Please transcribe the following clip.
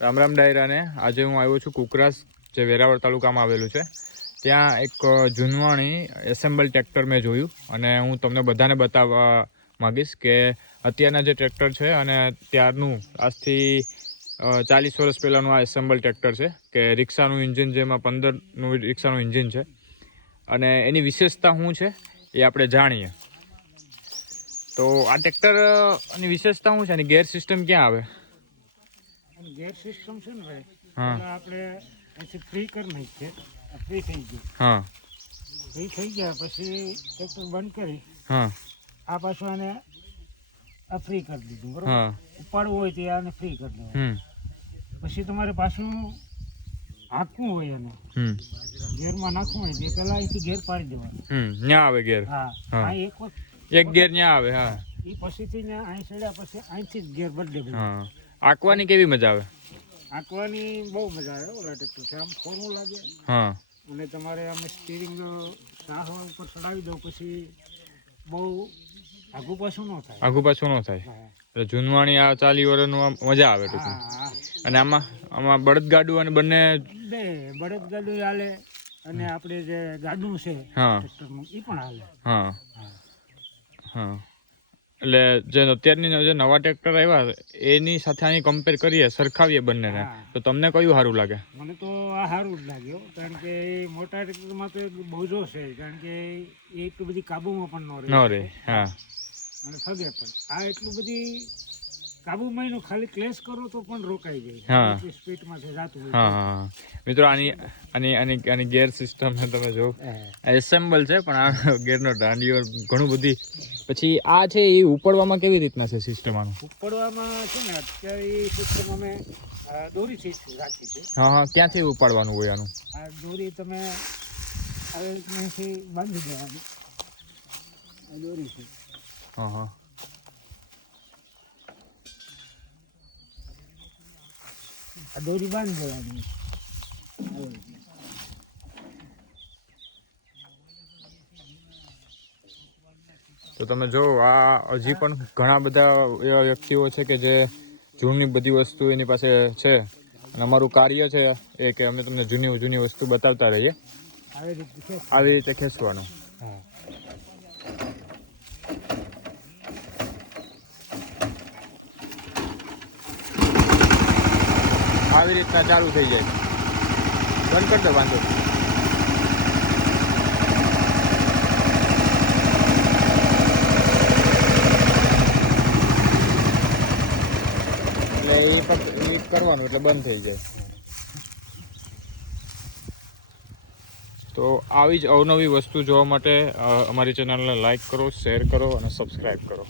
રામ રામ ડાયરાને. આજે હું આવ્યો છું કુકરાસ, જે વેરાવળ તાલુકામાં આવેલું છે. ત્યાં એક જૂનવાણી એસેમ્બલ ટ્રેક્ટર મેં જોયું અને હું તમને બધાને બતાવવા માગીશ કે અત્યારના જે ટ્રેક્ટર છે અને ત્યારનું આજથી 40 વર્ષ પહેલાંનું આ એસેમ્બલ ટ્રેક્ટર છે કે રિક્ષાનું ઇન્જિન, જેમાં 15નું રિક્ષાનું ઇન્જિન છે અને એની વિશેષતા શું છે એ આપણે જાણીએ. તો આ ટ્રેક્ટરની વિશેષતા શું છે અને ગેર સિસ્ટમ ક્યાં આવે? ગેર સિસ્ટમ છે ને ભાઈ, હા, આપણે અહીંથી ફ્રી કરી નાખીએ. ફ્રી થઈ ગયું. હા, ફ્રી થઈ ગયા પછી ટ્રેક્ટર બંધ કરી હા, આ પાછું આને આ ફ્રી કરી દીધું, બરોબર. હા, ઉપાડવું હોય તો આને ફ્રી કરી દેવાનું. પછી તમારે પાછું હાંકવું હોય અને ગેરમાં નાખવું હોય તે પહેલા અહીંથી ગેર પાડી દેવાનું. ન્યા આવે ગેર. હા, આ એક એક ગેર ન્યા આવે. હા, એ પછીથી ત્યાં અહીં ચડ્યા પછી અહીંથી જ ગેર બદલે. હા. આંકવાની કેવી મજા આવે? આંકવાની બહુ મજા આવે. ઓલા ટ્રેક્ટર છે આમ ફોરવું લાગે. હા, અને તમારે આમ સ્ટીરિંગ સાહ ઉપર ચડાવી દો પછી બહુ આગુ પાછું ન થાય. આગુ પાછું ન થાય. એટલે જૂનવાણી આ 40 વર્ષનું મજા આવે ટૂંકમાં. અને આમાં બળદગાડું અને બંને બે બળદગાડું હાલે અને આપણે જે ગાડું છે ટ્રેક્ટરનું એ પણ હાલે. હા, હા. એટલે જે અત્યારની જે નવા ટ્રેક્ટર આવ્યા એની સાથે આની કમ્પેર કરીએ, સરખાવીએ બંનેને, તો તમને કયું સારું લાગે? મને તો આ સારું જ લાગ્યું, કારણ કે મોટા ટ્રેક્ટરમાં તો એક બોજો છે, કારણ કે એ એટલી બધી કાબુમાં પણ ન રહે. હા, અને સગે પણ આ એટલું બધી કાબુમાં નો ખાલી ક્લેશ કરો તો પણ રોકાઈ જાય. હા, એટલી સ્પીડમાં છે જાતું હોય. હા. મિત્રો આની ગેર સિસ્ટમ તમે જો એસેમ્બલ છે, પણ આ ગેરનો દાંડીઓ ઘણું બધી. પછી આ છે એ ઉપાડવામાં કેવી રીતના છે સિસ્ટમ? આનું ઉપાડવામાં છે ને અત્યારે એ સિસ્ટમ અમે દોરીથી રાખી છે. હા, હા. ક્યાંથી ઉપાડવાનું હોય આનું? આ દોરી તમે આવી રીતનાથી બાંધી દેવાની. આ દોરી છે. હા, હા. આ દોરી બાંધી દેવાની. તો તમે જો, આ હજી પણ ઘણા બધા એવા વ્યક્તિઓ છે કે જે જૂની બધી વસ્તુ એની પાસે છે, અને અમારું કાર્ય છે એ કે અમે તમને જૂની વસ્તુ બતાવતા રહીએ. આવી રીતે ખેંચવાનું. આવી રીતના ચાલુ થઈ જાય. બંધ કરી દો, વાંધો. એટલે એ કરવાનું એટલે બંધ થઈ જાય. તો આવી જ અવનવી વસ્તુ જોવા માટે અમારી ચેનલને લાઈક કરો, શેર કરો અને સબસ્ક્રાઈબ કરો.